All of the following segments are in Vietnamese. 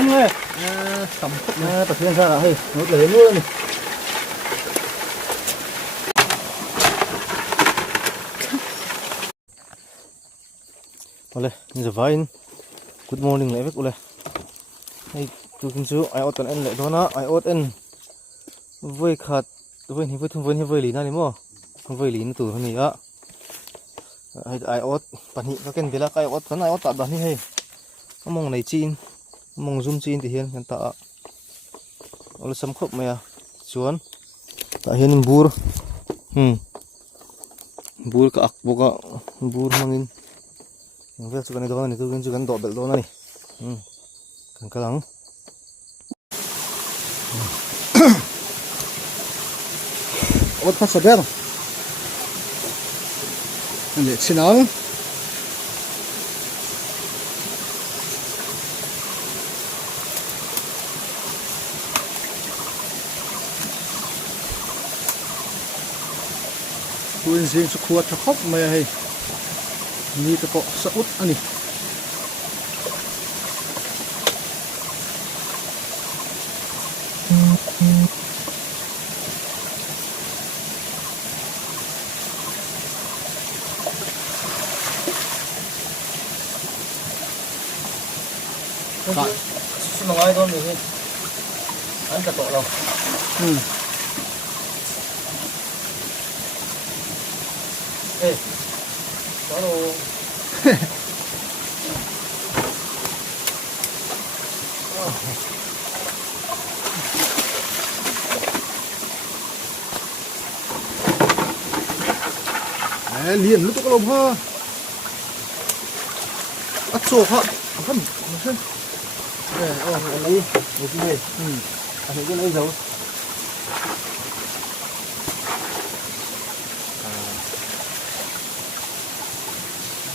không nghe tầm tập thiên sao là hay nó lấy luôn này oleh giờ vain good morning lại với oleh hay tôi cũng chú ai ốt anh lại đó na ai ốt anh vui khát vui thì vui thùng vui thì vui lì na đi mua không vui lì nó tủ hơn nữa hay ai ốt bản hiện các cái là ai ốt cái ai ốt tạt bản như hay mong này chín mong zoom chín thì hiện hiện tại oleh sắm khóc mày chuan tại hiện bur bur ka ak boka bur mangin yang vel chukan do ni tu gen chukan do bel do na ni kan kalang ốt phát sốt đen để xin áo tôi riêng số khuất cho khóc mày hay ni to ko sa ut ani xin mong ai con mình ăn cả tổ lòng ê đó đâu liền lúc có lồng ha bắt sổ ha không xem anh đi một cái này anh thấy cái lấy dấu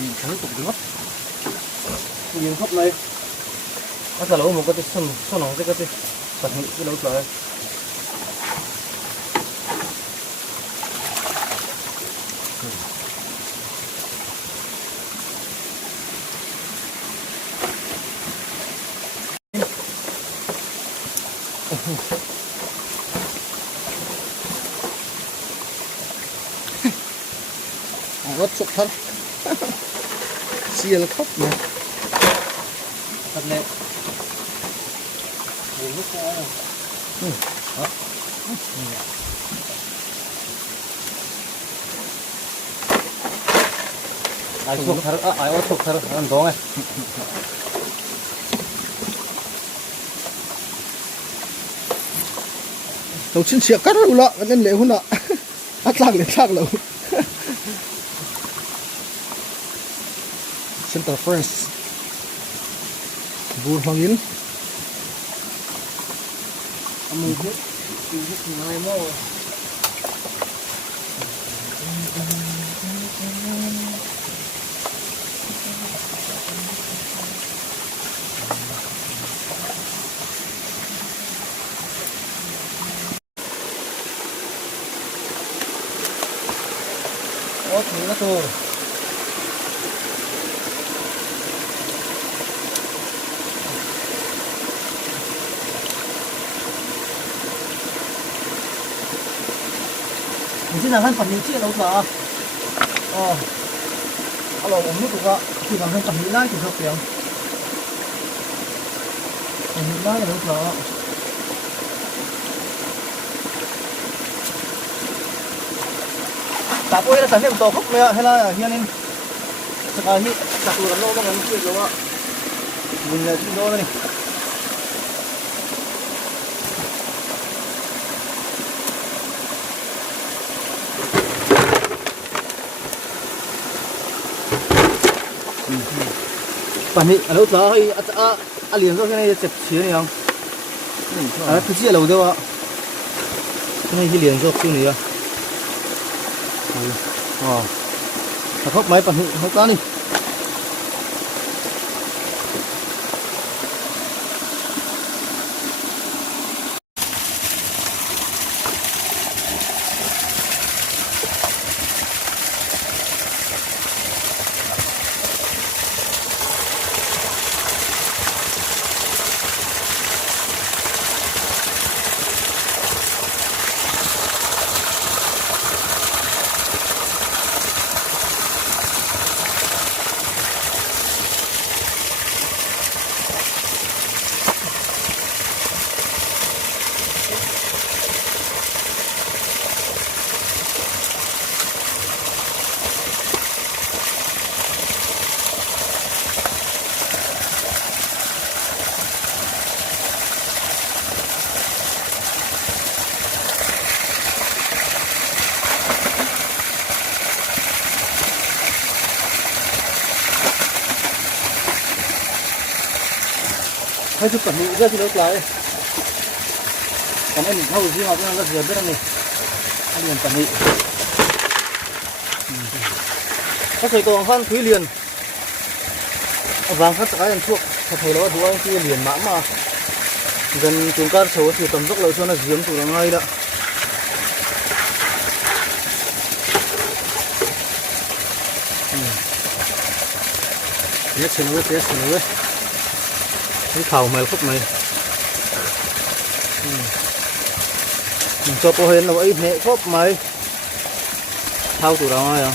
nhìn khá tục nước nhìn khóc này nó là lỗ một cái sân sân nó cái bật cái lỗ lại rất sụp thân xìa là khóc nè thật lệ nhìn lúc đó ai thuộc thở ai ở thuộc thở ăn đó ngay đầu tiên xìa cắt rồi lợ nên lệ hơn lợ ắt lạc lên lạc lẩu Center France Bùn Hoàng Yến mùi huyết này mô ốt nó to mình là phần những chiếc đâu sợ alo uống nước của vợ thì làm phần những lái thì hợp tiếng phần những lái là đâu sợ tại tôi là sản phẩm tổ khúc mẹ hay là hiện nên như chặt lúa lô nó vẫn chưa được ạ mình là chúng tôi này bản đi ở đâu đó hay liền rồi cái này chặt xíu này không thứ chia lâu đâu ạ cái này thì liền rồi xíu này à thật hốc máy bản hiện hốc cá đi hay chụp cảnh rất là lại còn anh thâu gì mà nó rất biết anh liền cảnh nghị ถ้าใส่กองขั้นคุยเรียนวางขั้นสกายอันพวกถ้าไทยเราดูว่าคุยเรียนมาgần chúng ta số thì tầm tốc lợi cho nó giếm tụi nó ngay đó biết xin lỗi cái khảo mày khúc mày cho cô hình là ấy hệ khúc mày thao tụi nó ngay à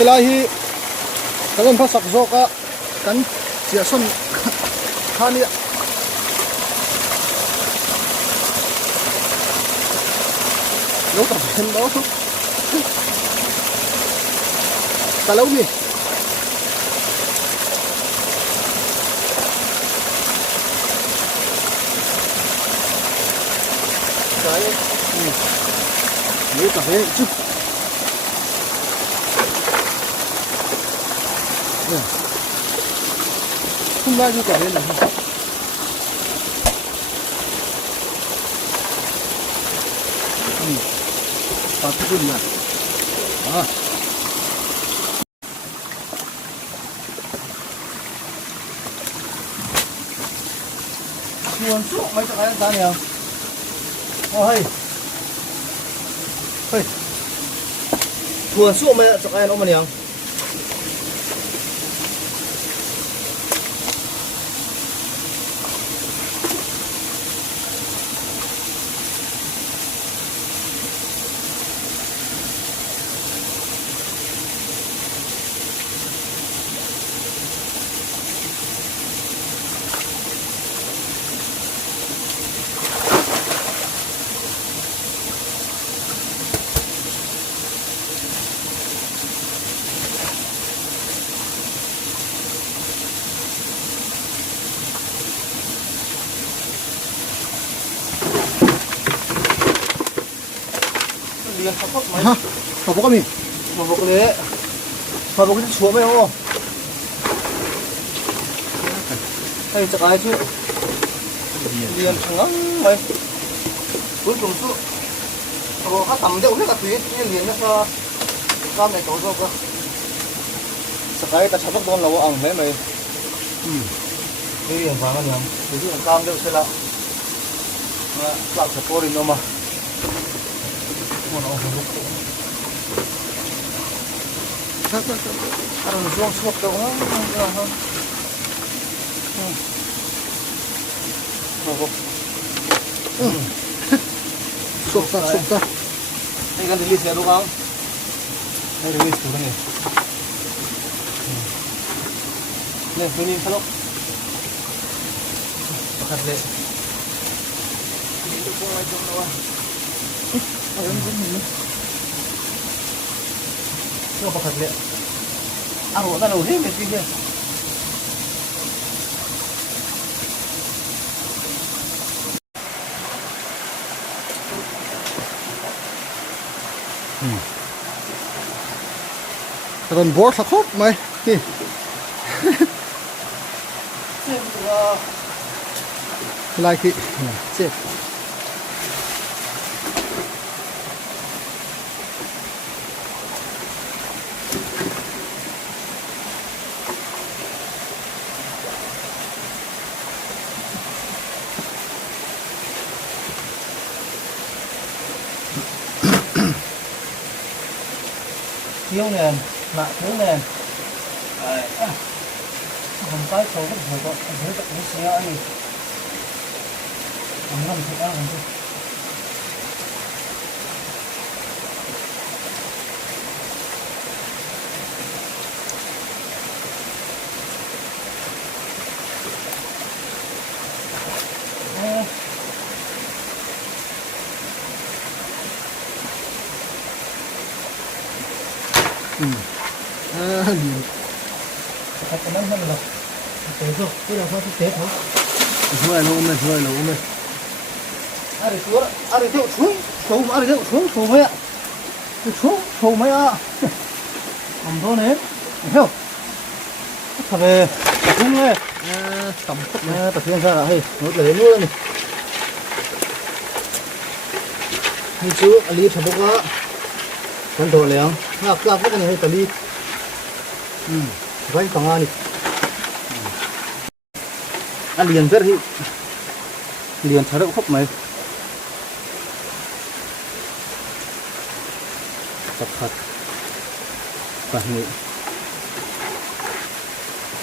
cái này thì cái con phát sọc rô cả cắn chia xuân khan đi ạ nấu tập thêm đó ta lâu gì cái nấu cà phê chút không bao nhiêu cả đây là vào cái gì này à buồn xuống mấy cái ăn ta nhiều ôi hey buồn xuống mấy cái ăn nó mà nhiều liền khóc khóc mày hả có bốc mi mà bốc đấy mà bốc cái chúa mày không hay chắc ai chứ liền thằng mày cuối cùng chứ hát tầm đều hết cả túi liền cho cam này tối rồi cơ sợi ta chặt con lâu ăn mấy mày cái liền vàng anh em cái gì cam đều sẽ là sợi cô đi nó mà ăn xuống suốt đâu á sụp ta đây kan release ya doang đây release tuh nih nih ini kalau pakat deh itu pun lagi doang nó pakat deh aku kan udah mesti dia còn bó sạc khóc mày đi lại kỹ chết thiếu nè nặng thiếu nè không cái số cũng phải có thấy tận cái xe này không làm gì ăn không liền cái nấm hơn rồi thế rồi cái là sao thế thôi rồi lâu này à để theo xuống mấy ạ xuống mấy ạ làm thôi nè theo thằng về xuống nghe tầm phút tập thiên ra là hay nó để luôn như chú ali thằng bố á con đồ liền ngạc cái này hay tali vậy còn ai liền rất hi liền thở đậu khóc mày tập thật và nghị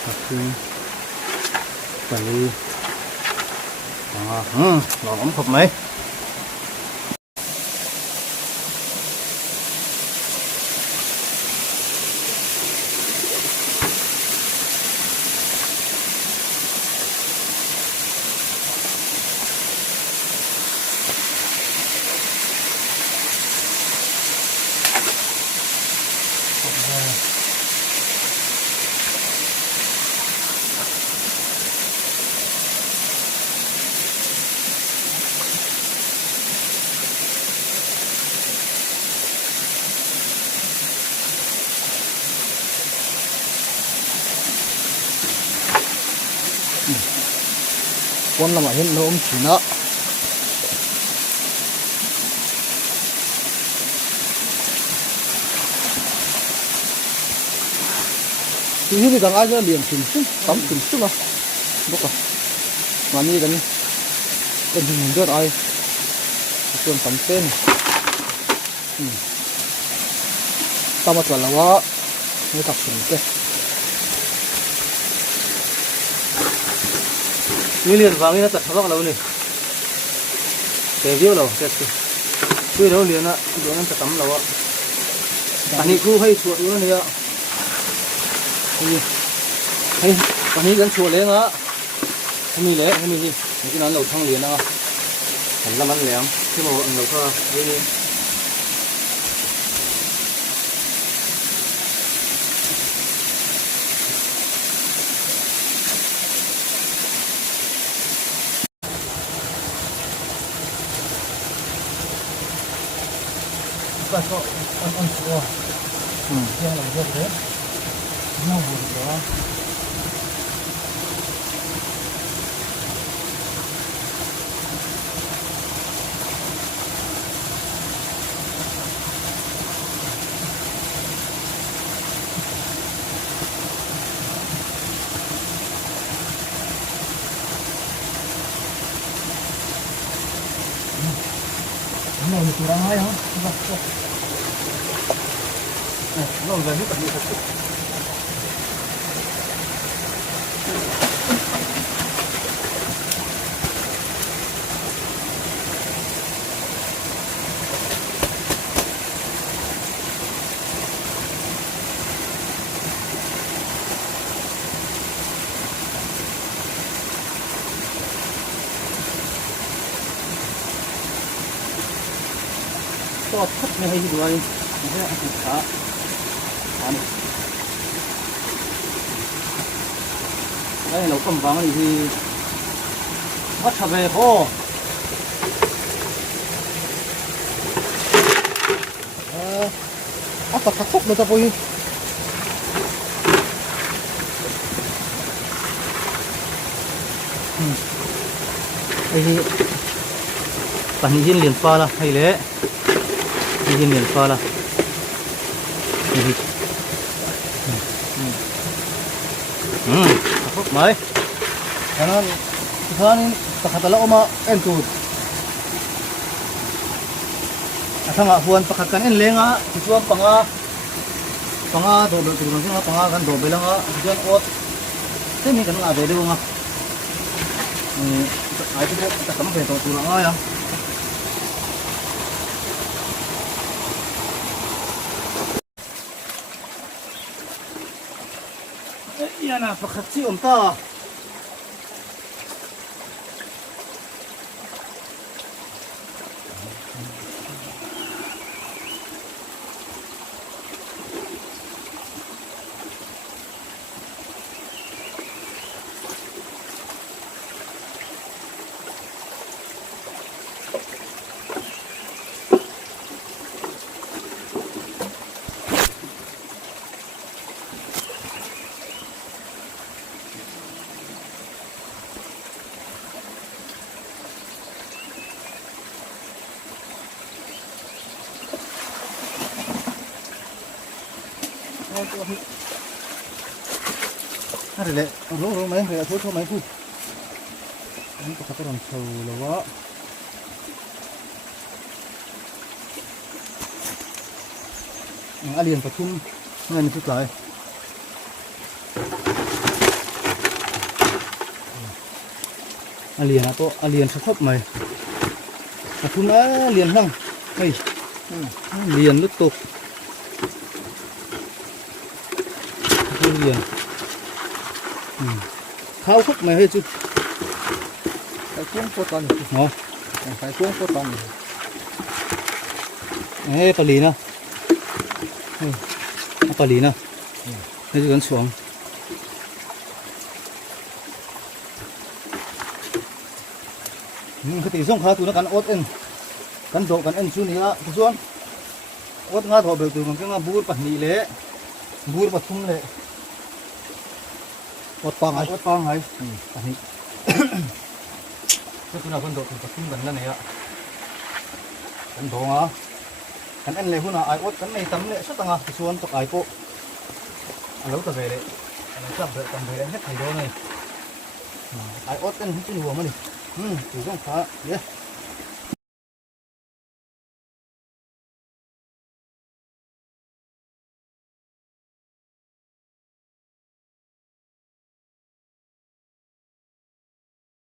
tập trung và đi nó ấm khóc mày con là mà hiện nó ôm chỉ nó thì cái thằng ai nó liền chìm xuống tắm chìm xuống mà bốc à mà như cái hình rất ai cái tắm tên tao mà toàn là quá mới tập chìm cái như liền vàng như nó thật lâu này để viêu lâu chết tôi đâu liền á đó nó tắm lâu á anh ấy cứ hay chuột nữa này ạ hay anh ấy gần chuột lên á không mi gì cái nó lẩu thang liền á thành làm ăn lẻng thế mà lẩu thang đi Hãy subscribe cho kênh Ghiền Mì Gõ để không bỏ lỡ những video hấp dẫn này thì kurang hay không? Nó là nước bẩn thật. To thấp này hay gì vậy? Thế là thịt cá. Đây nấu cơm vàng thì bắt thả về khô. Apa kakuk betul pun. Đây pani hin liền pha là hay lẽ. Hin liền pha là. Kakuk mai. Karena kan pakatala oma entut. Asang afuan pakakan en lenga isuang panga do do turun sing panga kan do belanga dian ot sini kan ada de nga ai tu ta kam pe to turun nga ya iya na pakatsi ta Ada le, lo main kayak foto main pun. Ini kata orang Solo wa. Alien Patum ngan itu lại. Alien atau alien sekop mày. Patum alien hang. Hey. Alien lutuk. Alien. Khao khúc mày hay chứ? Phải cuốn photon. Phải cuốn photon. Ê, bà lì nè. Bà lì nè. Đây là con xuống. Cái tỷ dung khá tụi nó cắn ốt in. Cắn độ cắn in chú ní á. Chú xuống. Ốt ngá thọ biểu từ bằng cái ngá bút bật nị lệ. Bút bật thung lệ. Ốt tong ấy. Ốt tong ấy. Bật nị. Cái tụi nào con độ thì bật thung gần lên này ạ. Cắn độ ngá. Cắn ăn lệ hôn à ai ốt cắn này tắm lệ suốt tăng à. Xuống tục ai cô. Lâu ta về đấy. Nó chậm đợi tầm về đấy hết thầy đô này. Ai ốt cắn hết chú hùa mà đi. Tỷ dung khá. Yeah.